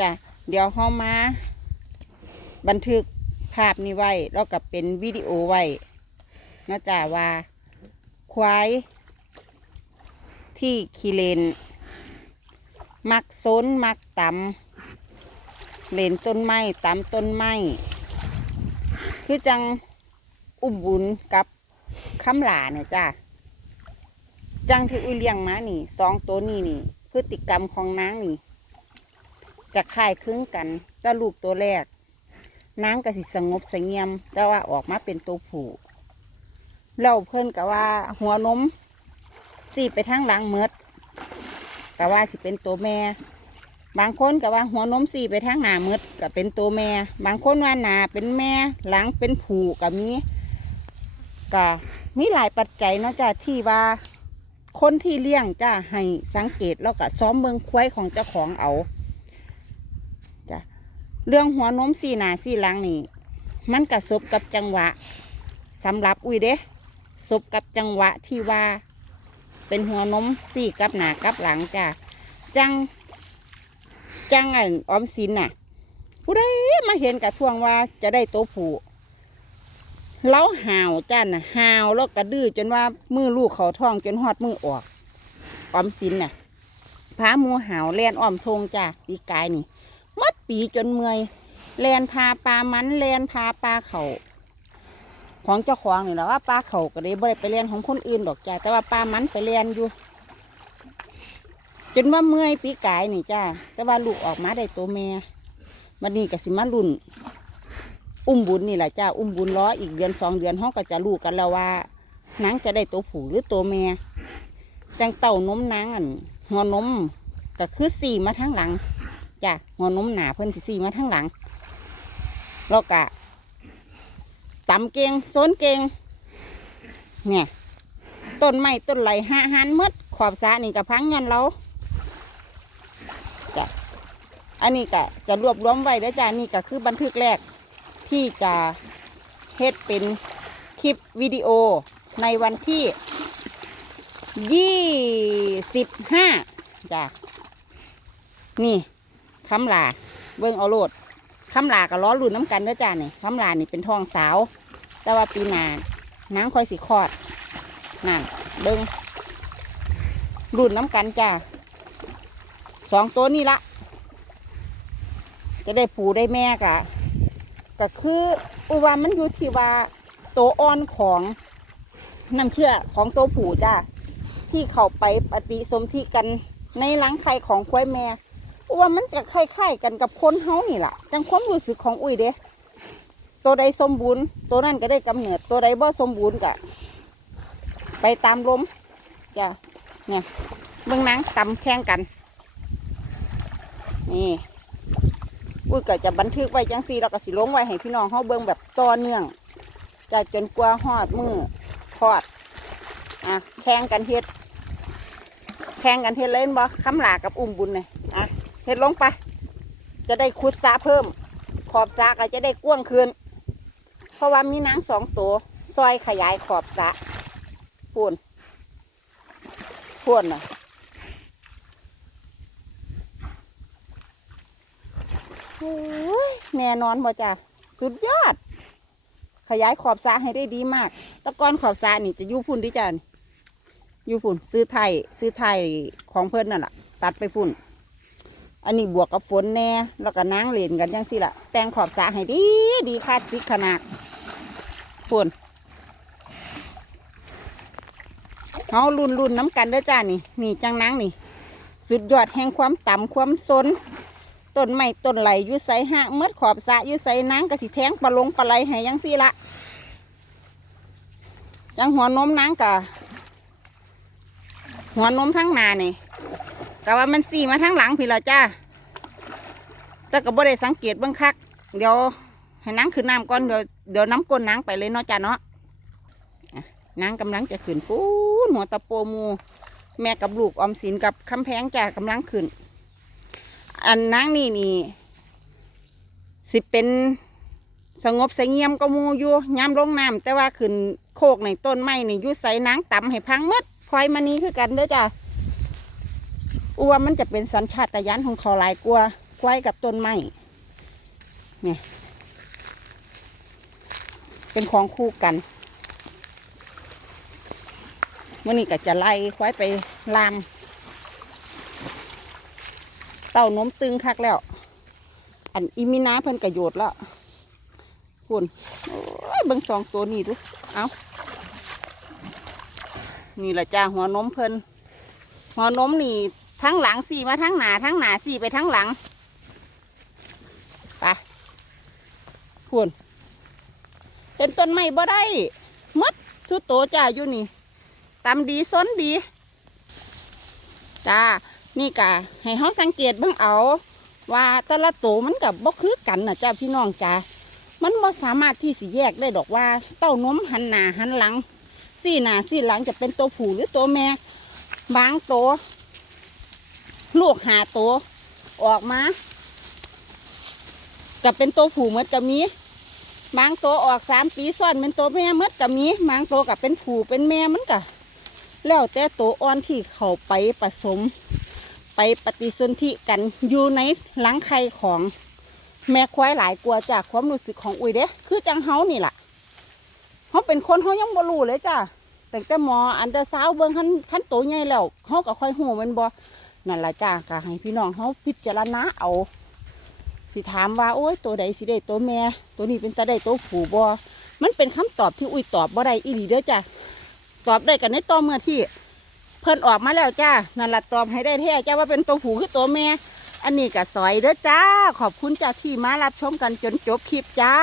จ้ะเดี๋ยวเฮามา บันทึกภาพนี้ไว้แล้วกับเป็นวิดีโอไว้นะจ๊ะว่าควายที่ขี่เลน มักซนมักตำเลนต้นไม้ตำต้นไม้คือจังอุ้มบุญกับคำหลาเนี่ยจ้าจังที่อุ้ยเลี้ยงมานี่สองตัวนี้นี่ พฤติกรรมของนางนี่ จะคล้ายคลึงกันแต่ลูกตัวแรกนางก็สิสงบเสงี่ยม แต่ว่าออกมาเป็นตัวผู้เราเพิ่นก็ว่าหัวนมสีไปทางหลังเมดก็ว่าสิเป็นตัวแม่ บางคนก็ว่าหัวนมสีไปทางหน้าเมดก็เป็นตัวแม่ บางคนว่าหน้าเป็นแม่ หลังเป็นผู้ก็มีก็มีหลายปัจจัยเนาะจ้ะที่ว่า คนที่เลี้ยงจ้าให้สังเกตแล้วก็ซ้อมเบิงควายของเจ้าของเอา เรื่องหัวนมสีหนาสีหลังนี่มันกระสบกับจังหวะสำหรับอุ้ยเด้สบกับจังหวะที่ว่า เป็นหัวนมสีกับหนากับหลังจ้ะจังจังอันออมสินน่ะ ผู้ใดมาเห็นกระทวงว่าจะได้โตผูเล้าห่าวจ้าน่ะห่าวแล้วกระดื้อจนว่ามือลูกเขาท้องจนหอดมือออกออมสินน่ะพามูห่าวแลนอ้อมทงจ้าปีกายนี่ ปีจนเมื่อยแลนพาปลามันแลนพาปลาเขาของเจ้าของนี่แหละว่าปลาเขาก็เลยบ่ได้ไปเลียนของคนอื่นดอกจ้าแต่ว่าปลามันไปเลียนอยู่ จนว่าเมื่อยปีกายนี่จ้าแต่ว่าลูกออกมาได้ตัวแม่มันนี่ก็สิมารุ่น อุ้มบุญนี่แหละจ้าอุ้มบุญล้ออีกเดือนสองเดือนห้องก็จะรู้กันแล้วว่านางจะได้ตัวผู้หรือตัวแม่จังเต่านมนางอันหัวนมก็คือสี่มาทั้งหลัง จ้าหัวนมหนาเพิ่นสิสี่มาทั้งหลังแล้วก็ตำเกงโซนเกงเนี่ยต้นไม้ต้นไหลห้าหันหมดขอบสระนี่กับพังเงินเราจ้ะอันนี้ก็จะรวบรวมไว้แล้วจ้านี่ก็คือบันทึกแรกที่จะเฮ็ดเป็นคลิปวิดีโอในวันที่ยี่สิบห้าจ้ะนี่ คำลาเบิ้งเอาโลดคำลากับล้อลุ่นน้ำกันเด้อจ้านี่คำลานี่เป็นทองสาว แต่ว่าปีหนานางคอยสิคลอดนั่นเบิ้งรุ่นน้ำกันจ้าสองตัวนี่ละจะได้ผูได้แม่กะก็คืออุวามันอยู่ที่ว่าตัวอ่อนของน้ำเชื่อของตัวผูจ้าที่เข้าไปปฏิสมธิกันในหลังไข่ของควายแม่ ว่ามันจะคล้ายๆกันกับคนเฮานี่แหละจังความรู้สึกของอุ้ยเด้ตัวใดสมบูรณ์ ตัวนั้นก็ได้กำเนิด ตัวใดบ่สมบูรณ์ก็ไปตามลมจ้ะเนี่ยเบื้องนังตำแข่งกัน นี่อุ้ยก็จะบันทึกไว้จังซี่เราก็สิลงไว้ให้พี่น้องเขาเบิ่งแบบต่อเนื่องจะจนกว่าฮอดมือทอดอะแข่งกันเฮ็ดแข่งกันเฮ็ดเล่นบ่คำหลากับอุ้มบุญเลยอะ เฮ็ดลงไป จะได้ขุดสระเพิ่ม ขอบสระก็จะได้กว้างขึ้น เพราะว่ามีนางสองตัวซอยขยายขอบสระพูนพูนน่ะโอ้ยแน่นอนบ่จ้ะสุดยอด ขยายขอบสระให้ได้ดีมากตะกอนขอบสระนี่จะยู่พุ่นดิจ้ะนี่อยู่พุ่นซื้อไทยซื้อไทยของเพิ่นนั่นแหละตัดไปพุ่น อันนี้บวกกับฝนแน่ แล้วก็นางเล่นกันจังสิล่ะแต่งขอบสระให้ดีดีคาดซิกขนาดพุ่นเฮารุ่นรุ่นน้ำกันเด้อจ้านี่ นี่จังนางนี่ สุดยอดแห่งความต่ำความซนต้นไม้ต้นไหลยุไสหะเมื่อขอบสะยุไสนางกระสิแทงปลาลงปลาไหลให้ยังสี่ละจังหัวนมนางกะหัวนมทั้งนานี่ กะว่ามันสีมาทั้งหลังพี่ละจ้าแต่ก็บ่ได้สังเกตเบื้องคัก เดี๋ยวให้นางขึ้นน้ำก่อนเดี๋ยวเดี๋ยวน้ำก้นนางไปเลยเนาะจ้าเนาะอะนางกำลังจะขึ้นปูนหัวตะโปมู แม่กับลูกออมสินกับคำแพงจ้ากำลังขึ้น อันนางนี่นี่ สิเป็นสงบสงี่ยมก็มูอยู่ยามลงน้ำแต่ว่าขึ้นโคกในต้นไม้นี่ยู่ใส่นางต่ำให้พังหมดพลอยมานี้คือกันเด้อจ้ะ อัวามันจะเป็นสัญชาตญาณของเขาหลายกลัวควายกับต้นไม้เนี่ยเป็นของคู่กันเมื่อนี้ก็จะไล่ควายไปลาม เต้านมตึงคักแล้ว อันอีมินาเพิ่นกระโยดแล้วคุณเบิ่งสองตัวนี้ดู เอานี่แหละจ้าหัวนมเพิ่นหัวนมนี่ ทั้งหลังสี่มาทั้งหนาทั้งหนาสี่ไปทั้งหลังไปคุณเป็นต้นไม้บ่ได้มดสุดโตจ้าอยู่นี่ตำดีซ้นดีจ้านี่กะให้เขาสังเกตบิ่งเอา ว่าแต่ละตัวมันกับบ่คือกันนะจ้าพี่น้องจ้ามันบ่สามารถที่สิแยกได้ดอกว่า เต้านมหันหนาหันหลัง สี่หนาสี่หลังจะเป็นตัวผู้หรือตัวแม่ บางตัว ลูกหาตัวออกมากับเป็นตัวผู้หมดจะมีบางตัวออกสามปีซ้อนเป็นตัวแม่หมดจะมีบางตัวกับเป็นผู้เป็นแม่มันกะแล้วแต่ตัวอ่อนที่เข้าไปผสม ไปปฏิสนธิกันอยู่ในหลังไข่ของแม่ควายหลายกลัวจากความรู้สึกของอุ้ยเด้คือจังเฮานี่แหละเขาเป็นคนเขายังบ่รู้เลยจ้าแต่แต่หมออันเดอร์ซาวเบิ่งขั้นขั้นโตใหญ่แล้วเขาก็ค่อยหูมันบ่ นั่นละจ้าก็ให้พี่น้องเขาพิจารณาเอา สิถามว่าโอ้ยตัวใดสิได้ตัวแม่ ตัวนี้เป็นตาได้ตัวผู้บ่มันเป็นคำตอบที่อุ้ยตอบบ่ได้อีหลีเด้อจ้าตอบได้กันในตอเมื่อที่ เพิ่นออกมาแล้วจ้านั่นละตอบให้ได้แท้จ้าว่าเป็นตัวผู้คือตัวแม่ อันนี้ก็สอยเด้อจ้า ขอบคุณจ้าที่มารับชมกันจนจบคลิปจ้า